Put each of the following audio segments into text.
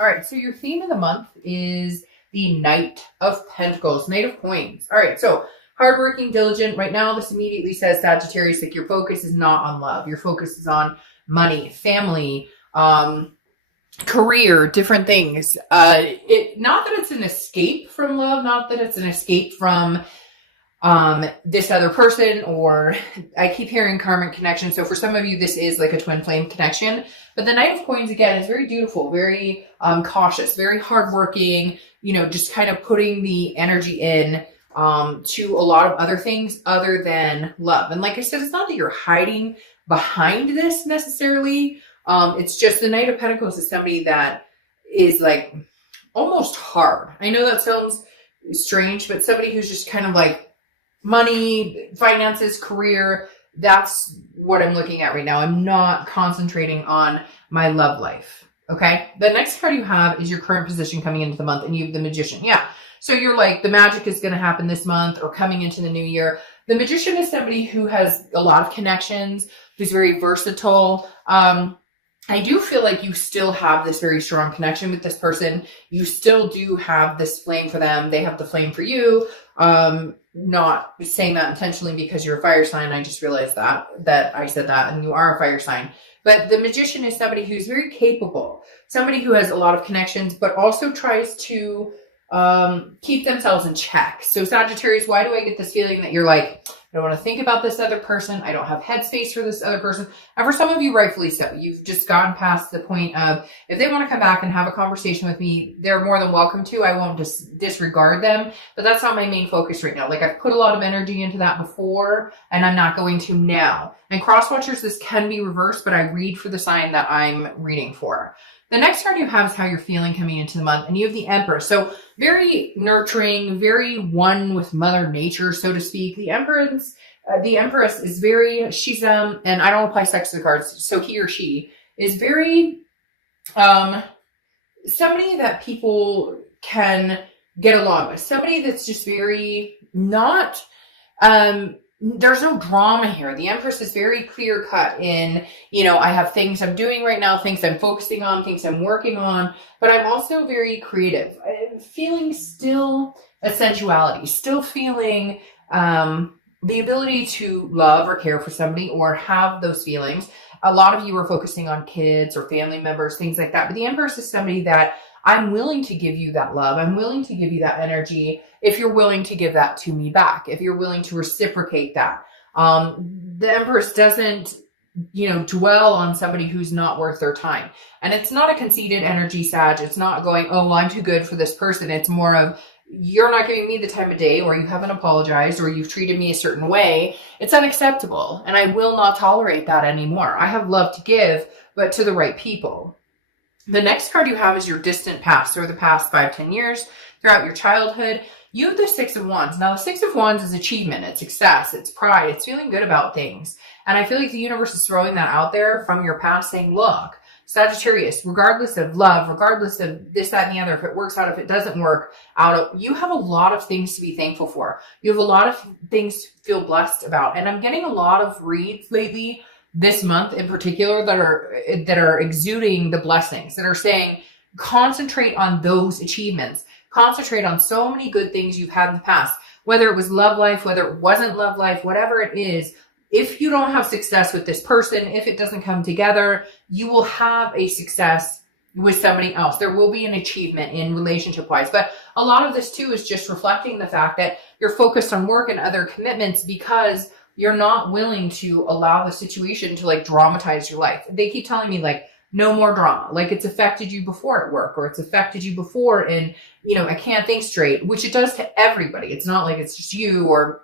All right, so your theme of the month is the Knight of Pentacles, Knight of Coins. All right, so hardworking, diligent. Right now, this immediately says, Sagittarius, like your focus is not on love. Your focus is on money, family, career, different things. Not that it's an escape from love, not that it's an escape from this other person, or I keep hearing karmic connection. So for some of you, this is like a twin flame connection. But the Knight of Coins, again, is very dutiful, very cautious, very hardworking, just kind of putting the energy in to a lot of other things other than love. And like I said, it's not that you're hiding behind this necessarily. It's just the Knight of Pentacles is somebody that is like almost hard. I know that sounds strange, but somebody who's just kind of like money, finances, career. That's what I'm looking at right now. I'm not concentrating on my love life. Okay. The next card you have is your current position coming into the month, and you have the Magician. Yeah. So you're like, the magic is going to happen this month or coming into the new year. The Magician is somebody who has a lot of connections, who's very versatile. I do feel like you still have this very strong connection with this person. You still do have this flame for them. They have the flame for you. Not saying that intentionally because you're a fire sign. I just realized that I said that, and you are a fire sign. But the Magician is somebody who's very capable, somebody who has a lot of connections, but also tries to keep themselves in check. So Sagittarius, why do I get this feeling that you're like, I don't want to think about this other person. I don't have headspace for this other person. And for some of you, rightfully so. You've just gone past the point of, if they want to come back and have a conversation with me, they're more than welcome to. I won't disregard them, but that's not my main focus right now. Like, I've put a lot of energy into that before, and I'm not going to now. And cross watchers, this can be reversed, but I read for the sign that I'm reading for. The next card you have is how you're feeling coming into the month, and you have the Emperor. So very nurturing, very one with Mother Nature, so to speak. The Empress is very, she's, and I don't apply sex to the cards, so he or she is very, somebody that people can get along with. Somebody that's just very not, there's no drama here. The Empress is very clear cut in, I have things I'm doing right now, things I'm focusing on, things I'm working on, but I'm also very creative. I'm feeling still a sensuality, still feeling the ability to love or care for somebody or have those feelings. A lot of you are focusing on kids or family members, things like that. But the Empress is somebody that I'm willing to give you that love. I'm willing to give you that energy if you're willing to give that to me back, if you're willing to reciprocate that. The Empress doesn't, dwell on somebody who's not worth their time. And it's not a conceited energy, Sag. It's not going, oh, well, I'm too good for this person. It's more of, you're not giving me the time of day, or you haven't apologized, or you've treated me a certain way. It's unacceptable. And I will not tolerate that anymore. I have love to give, but to the right people. The next card you have is your distant past, or the past 5-10 years throughout your childhood. You have the Six of Wands. Now, the Six of Wands is achievement, it's success, it's pride, it's feeling good about things. And I feel like the universe is throwing that out there from your past, saying, look, Sagittarius, regardless of love, regardless of this, that, and the other, if it works out, if it doesn't work out, you have a lot of things to be thankful for. You have a lot of things to feel blessed about. And I'm getting a lot of reads lately, this month in particular, that are exuding the blessings, that are saying, concentrate on those achievements. Concentrate on so many good things you've had in the past, whether it was love life, whether it wasn't love life, whatever it is. If you don't have success with this person, if it doesn't come together, you will have a success with somebody else. There will be an achievement in relationship wise. But a lot of this too is just reflecting the fact that you're focused on work and other commitments because you're not willing to allow the situation to like dramatize your life. They keep telling me like, no more drama. Like, it's affected you before at work, or it's affected you before in, I can't think straight, which it does to everybody. It's not like it's just you or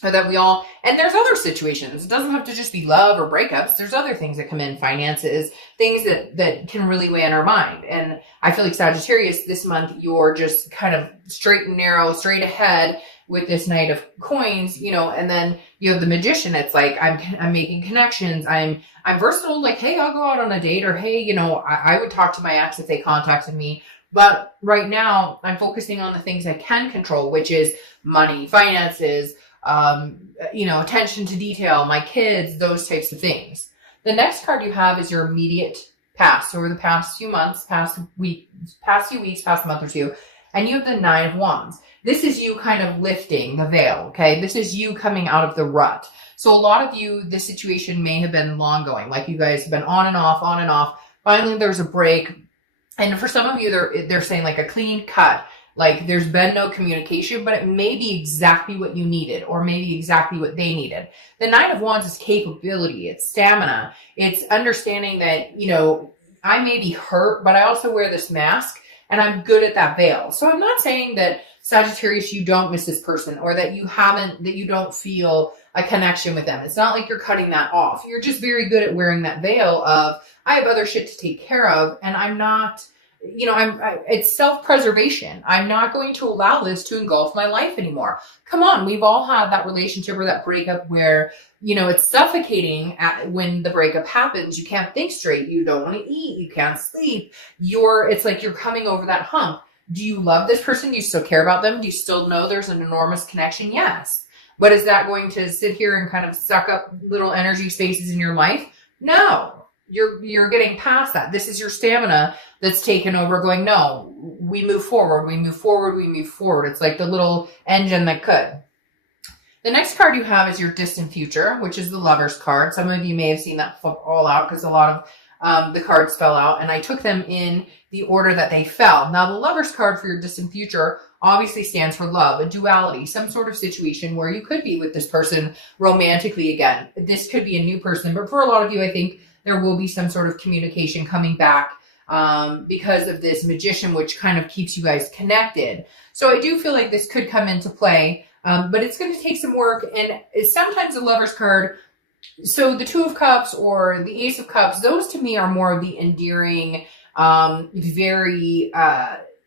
that we all, and there's other situations. It doesn't have to just be love or breakups. There's other things that come in, finances, things that can really weigh on our mind. And I feel like Sagittarius, this month, you're just kind of straight and narrow, straight ahead with this Knight of Coins, and then you have the Magician. It's like, I'm making connections. I'm versatile. Like, hey, I'll go out on a date, or hey, I would talk to my ex if they contacted me. But right now I'm focusing on the things I can control, which is money, finances, attention to detail, my kids, those types of things. The next card you have is your immediate passed over the past few months, past few weeks, past month or two, and you have the Nine of Wands. This is you kind of lifting the veil, okay? This is you coming out of the rut. So a lot of you, this situation may have been long going, like you guys have been on and off, on and off. Finally, there's a break. And for some of you, they're saying like a clean cut. Like there's been no communication, but it may be exactly what you needed or maybe exactly what they needed. The Nine of Wands is capability. It's stamina. It's understanding that, you know, I may be hurt, but I also wear this mask and I'm good at that veil. So I'm not saying that Sagittarius, you don't miss this person or that you don't feel a connection with them. It's not like you're cutting that off. You're just very good at wearing that veil of, I have other shit to take care of and I'm not, you know, it's self-preservation. I'm not going to allow this to engulf my life anymore. Come on. We've all had that relationship or that breakup where, you know, it's suffocating when the breakup happens. You can't think straight. You don't want to eat. You can't sleep. It's like you're coming over that hump. Do you love this person? Do you still care about them? Do you still know there's an enormous connection? Yes. But is that going to sit here and kind of suck up little energy spaces in your life? No. You're getting past that. This is your stamina that's taken over going, no, we move forward, we move forward, we move forward. It's like the little engine that could. The next card you have is your distant future, which is the Lover's card. Some of you may have seen that all out because a lot of the cards fell out, and I took them in the order that they fell. Now, the Lover's card for your distant future obviously stands for love, a duality, some sort of situation where you could be with this person romantically again. This could be a new person, but for a lot of you, I think there will be some sort of communication coming back because of this Magician, which kind of keeps you guys connected. So I do feel like this could come into play, but it's going to take some work. And sometimes the Lover's card, so the Two of Cups or the Ace of Cups, those to me are more of the endearing, very,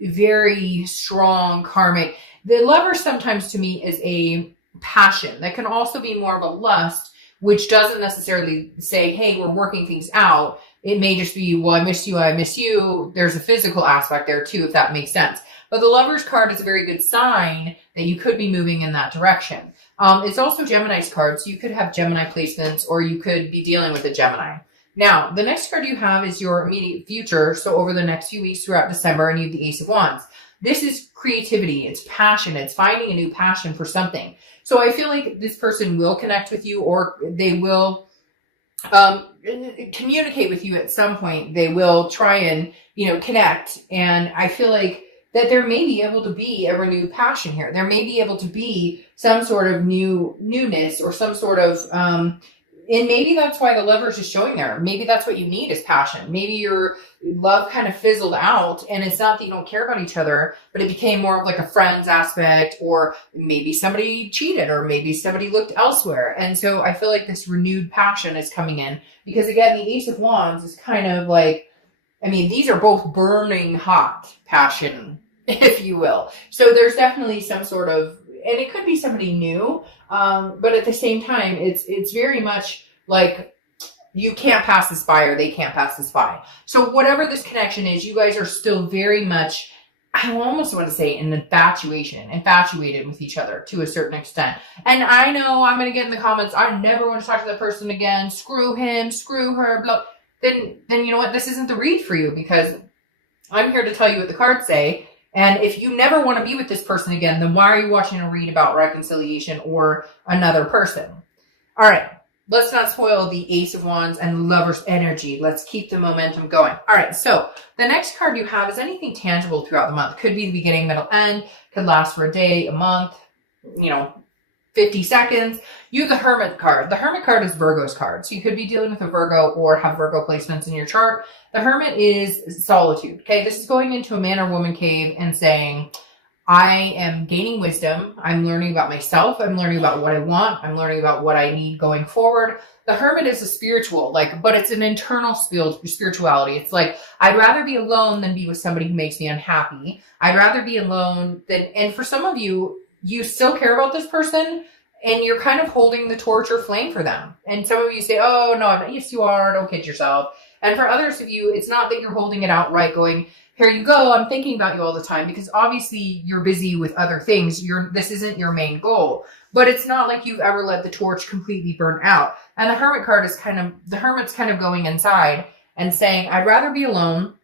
very strong karmic. The Lover sometimes to me is a passion that can also be more of a lust, which doesn't necessarily say, hey, we're working things out. It may just be, well, I miss you, I miss you. There's a physical aspect there too, if that makes sense. But the Lover's card is a very good sign that you could be moving in that direction. It's also Gemini's card, so you could have Gemini placements or you could be dealing with a Gemini. Now, the next card you have is your immediate future. So over the next few weeks throughout December, and you have the Ace of Wands. This is creativity. It's passion. It's finding a new passion for something. So I feel like this person will connect with you, or they will communicate with you at some point. They will try and, you know, connect. And I feel like that there may be able to be a renewed passion here. There may be able to be some sort of newness or some sort of, and maybe that's why the Lover's is showing there. Maybe that's what you need is passion. Maybe your love kind of fizzled out and it's not that you don't care about each other, but it became more of like a friends aspect, or maybe somebody cheated, or maybe somebody looked elsewhere. And so I feel like this renewed passion is coming in because again, the Ace of Wands is kind of like, I mean, these are both burning hot passion, if you will. So there's definitely some sort of, and it could be somebody new, but at the same time, it's very much like you can't pass this by or they can't pass this by. So whatever this connection is, you guys are still very much, I almost want to say infatuated with each other to a certain extent. And I know I'm going to get in the comments, I never want to talk to that person again. Screw him, screw her, blah. Then you know what? This isn't the read for you because I'm here to tell you what the cards say. And if you never want to be with this person again, then why are you watching a read about reconciliation or another person? All right, let's not spoil the Ace of Wands and Lover's energy. Let's keep the momentum going. All right, so the next card you have is anything tangible throughout the month. Could be the beginning, middle, end. Could last for a day, a month, 50 seconds. You have the Hermit card. The Hermit card is Virgo's card. So you could be dealing with a Virgo or have Virgo placements in your chart. The Hermit is solitude. Okay, this is going into a man or woman cave and saying, I am gaining wisdom. I'm learning about myself. I'm learning about what I want. I'm learning about what I need going forward. The Hermit is a spiritual, but it's an internal spirituality. It's like, I'd rather be alone than be with somebody who makes me unhappy. I'd rather be alone than, and for some of you, you still care about this person and you're kind of holding the torch or flame for them. And some of you say, oh, no, I'm not. Yes, you are. Don't kid yourself. And for others of you, it's not that you're holding it outright going, here you go, I'm thinking about you all the time, because obviously you're busy with other things. This isn't your main goal. But it's not like you've ever let the torch completely burn out. And the Hermit card is the Hermit's kind of going inside and saying, I'd rather be alone.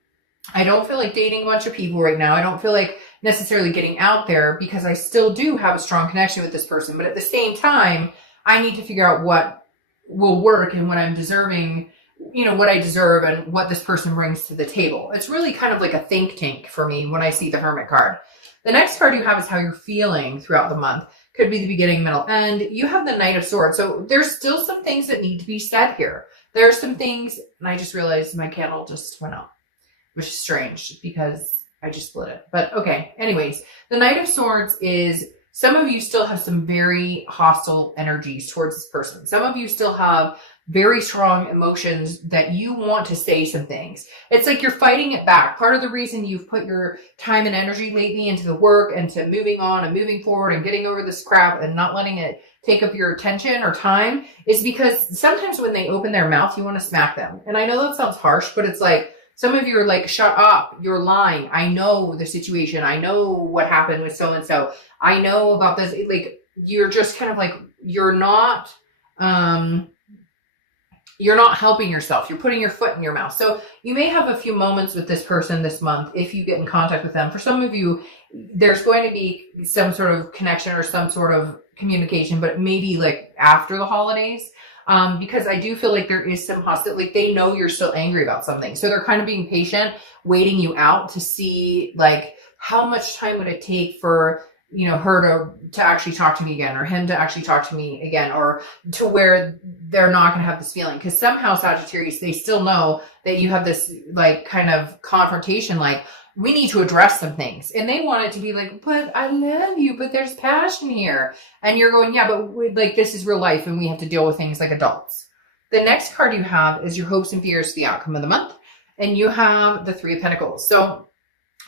I don't feel like dating a bunch of people right now. I don't feel like necessarily getting out there because I still do have a strong connection with this person. But at the same time, I need to figure out what will work and what I'm deserving, what I deserve and what this person brings to the table. It's really kind of like a think tank for me when I see the Hermit card. The next card you have is how you're feeling throughout the month. Could be the beginning, middle, end. You have the Knight of Swords. So there's still some things that need to be said here. There are some things, and I just realized my candle just went out, which is strange because I just split it. But okay, anyways, the Knight of Swords is some of you still have some very hostile energies towards this person. Some of you still have very strong emotions that you want to say some things. It's like you're fighting it back. Part of the reason you've put your time and energy lately into the work and to moving on and moving forward and getting over this crap and not letting it take up your attention or time is because sometimes when they open their mouth, you want to smack them. And I know that sounds harsh, but it's like, some of you are like, shut up, you're lying. I know the situation. I know what happened with so-and-so. I know about this. Like, you're just kind of like, you're not helping yourself. You're putting your foot in your mouth. So you may have a few moments with this person this month if you get in contact with them. For some of you, there's going to be some sort of connection or some sort of communication, but maybe like after the holidays. Because I do feel like there is some hostility, like they know you're still angry about something. So they're kind of being patient, waiting you out to see like how much time would it take for, her to actually talk to me again or him to actually talk to me again, or to where they're not going to have this feeling. Because somehow Sagittarius, they still know that you have this like kind of confrontation, like, we need to address some things. And they want it to be like, but I love you, but there's passion here. And you're going, yeah, but this is real life and we have to deal with things like adults. The next card you have is your hopes and fears for the outcome of the month. And you have the Three of Pentacles. So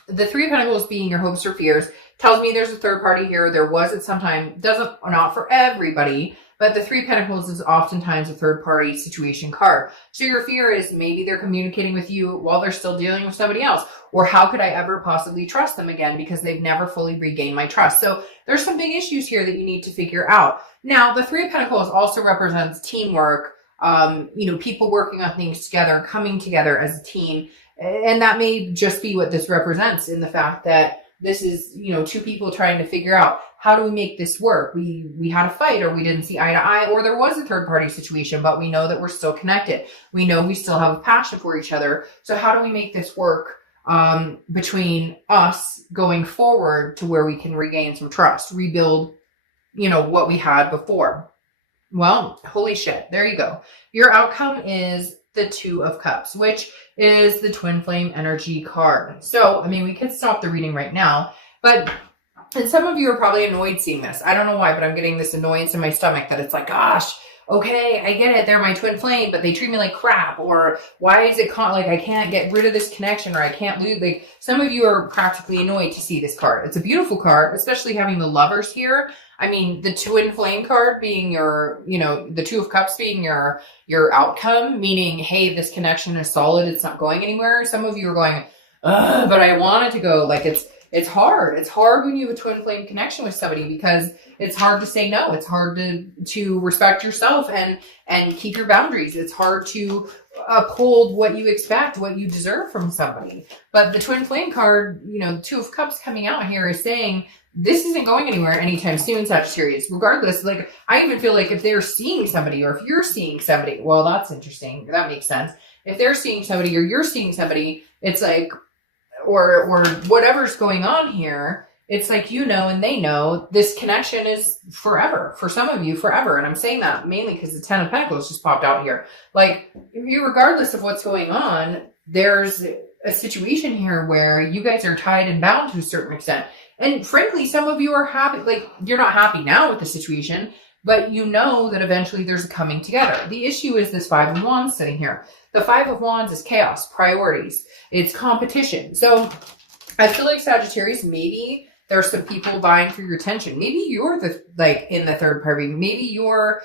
the Three of Pentacles being your hopes or fears tells me there's a third party here. There was at some time, not for everybody, but the Three of Pentacles is oftentimes a third party situation card. So your fear is maybe they're communicating with you while they're still dealing with somebody else. Or how could I ever possibly trust them again because they've never fully regained my trust? So there's some big issues here that you need to figure out. Now, the Three of Pentacles also represents teamwork, people working on things together, coming together as a team. And that may just be what this represents in the fact that this is, two people trying to figure out how do we make this work? We had a fight or we didn't see eye to eye or there was a third party situation, but we know that we're still connected. We know we still have a passion for each other. So how do we make this work between us going forward to where we can regain some trust, rebuild, what we had before? Well, holy shit. There you go. Your outcome is the Two of Cups, which is the twin flame energy card. So, we could stop the reading right now, and some of you are probably annoyed seeing this. I don't know why, but I'm getting this annoyance in my stomach that it's like, gosh, okay, I get it. They're my twin flame, but they treat me like crap. Or why is it like I can't get rid of this connection or I can't lose? Like some of you are practically annoyed to see this card. It's a beautiful card, especially having the Lovers here. The twin flame card being your, the Two of Cups being your outcome, meaning, hey, this connection is solid. It's not going anywhere. Some of you are going, but I want it to go. Like it's hard. It's hard when you have a twin flame connection with somebody because it's hard to say no. It's hard to respect yourself and keep your boundaries. It's hard to uphold what you expect, what you deserve from somebody. But the twin flame card, Two of Cups coming out here is saying, this isn't going anywhere anytime soon, Sagittarius. Regardless, like I even feel like if they're seeing somebody or if you're seeing somebody, well, that's interesting. That makes sense. If they're seeing somebody or you're seeing somebody, it's like, or whatever's going on here, it's like, and they know this connection is forever. For some of you, forever. And I'm saying that mainly because the Ten of Pentacles just popped out here. Like, regardless of what's going on, there's a situation here where you guys are tied and bound to a certain extent. And frankly, some of you are happy, like you're not happy now with the situation, but you know that eventually there's a coming together. The issue is this Five of Wands sitting here. The Five of Wands is chaos, priorities, it's competition. So I feel like Sagittarius, maybe there's some people vying for your attention. Maybe you're in the third party. Maybe you are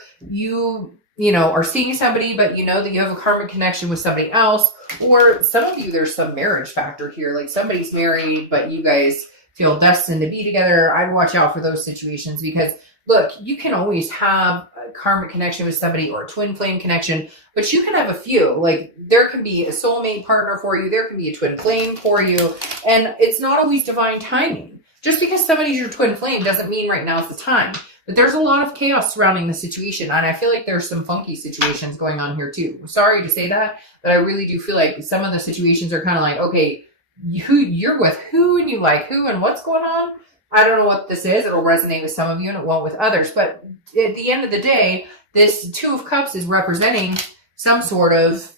seeing somebody, but you know that you have a karmic connection with somebody else. Or some of you, there's some marriage factor here. Like somebody's married, but you guys feel destined to be together. I'd watch out for those situations because look, you can always have karmic connection with somebody or a twin flame connection, but you can have a few. Like there can be a soulmate partner for you. There can be a twin flame for you. And it's not always divine timing. Just because somebody's your twin flame doesn't mean right now is the time. But there's a lot of chaos surrounding the situation. And I feel like there's some funky situations going on here too. Sorry to say that, but I really do feel like some of the situations are kind of like, okay, you're with who and you like who and what's going on. I don't know what this is. It'll resonate with some of you and it won't with others. But at the end of the day, this Two of Cups is representing some sort of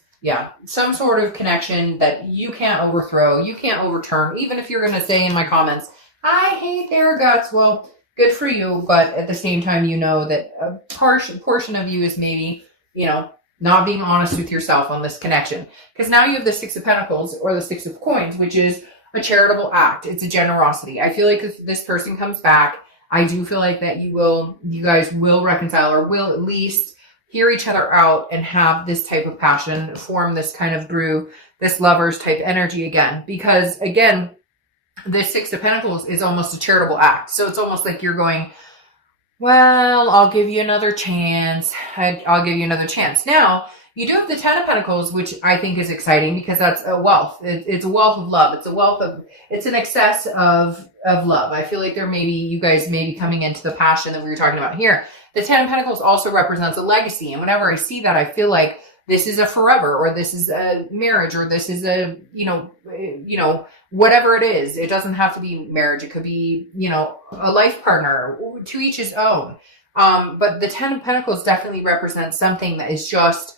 connection that you can't overthrow. You can't overturn. Even if you're going to say in my comments, I hate their guts. Well, good for you. But at the same time, you know that a portion of you is maybe, not being honest with yourself on this connection. Because now you have the Six of Pentacles or the Six of Coins, which is a charitable act. It's a generosity. I feel like if this person comes back, I do feel like that you guys will reconcile or will at least hear each other out and have this type of passion, form this kind of brew, this lovers type energy again. Because again, this Six of Pentacles is almost a charitable act. So it's almost like you're going, well, I'll give you another chance. I'll give you another chance. Now, you do have the Ten of Pentacles, which I think is exciting because that's a wealth. It's a wealth of love. It's an excess of love. I feel like you guys may be coming into the passion that we were talking about here. The Ten of Pentacles also represents a legacy. And whenever I see that, I feel like this is a forever, or this is a marriage, or this is a, whatever it is. It doesn't have to be marriage. It could be, a life partner, to each his own. But the Ten of Pentacles definitely represents something that is just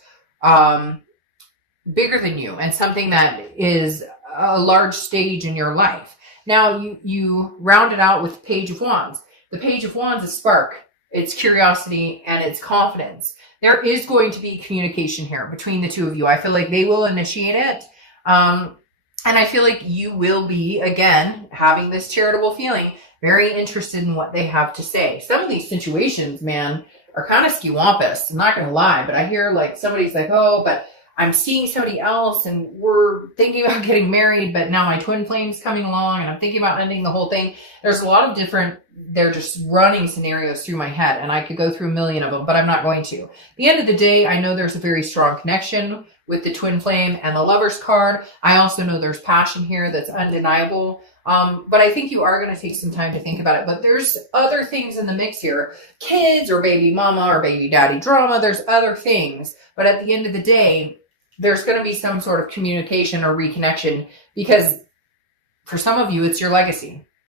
bigger than you and something that is a large stage in your life. Now you round it out with Page of Wands. The Page of Wands is spark. It's curiosity and it's confidence. There is going to be communication here between the two of you. I feel like they will initiate it. And I feel like you will be, again, having this charitable feeling, very interested in what they have to say. Some of these situations, man, are kind of skewampus. I'm not going to lie, but I hear like somebody's like, oh, but I'm seeing somebody else and we're thinking about getting married, but now my twin flame's coming along and I'm thinking about ending the whole thing. There's a lot of different, they're just running scenarios through my head and I could go through a million of them, but I'm not going to. At the end of the day, I know there's a very strong connection with the twin flame and the Lover's card. I also know there's passion here that's undeniable. But I think you are going to take some time to think about it. But there's other things in the mix here. Kids or baby mama or baby daddy drama. There's other things. But at the end of the day, there's going to be some sort of communication or reconnection because for some of you, it's your legacy.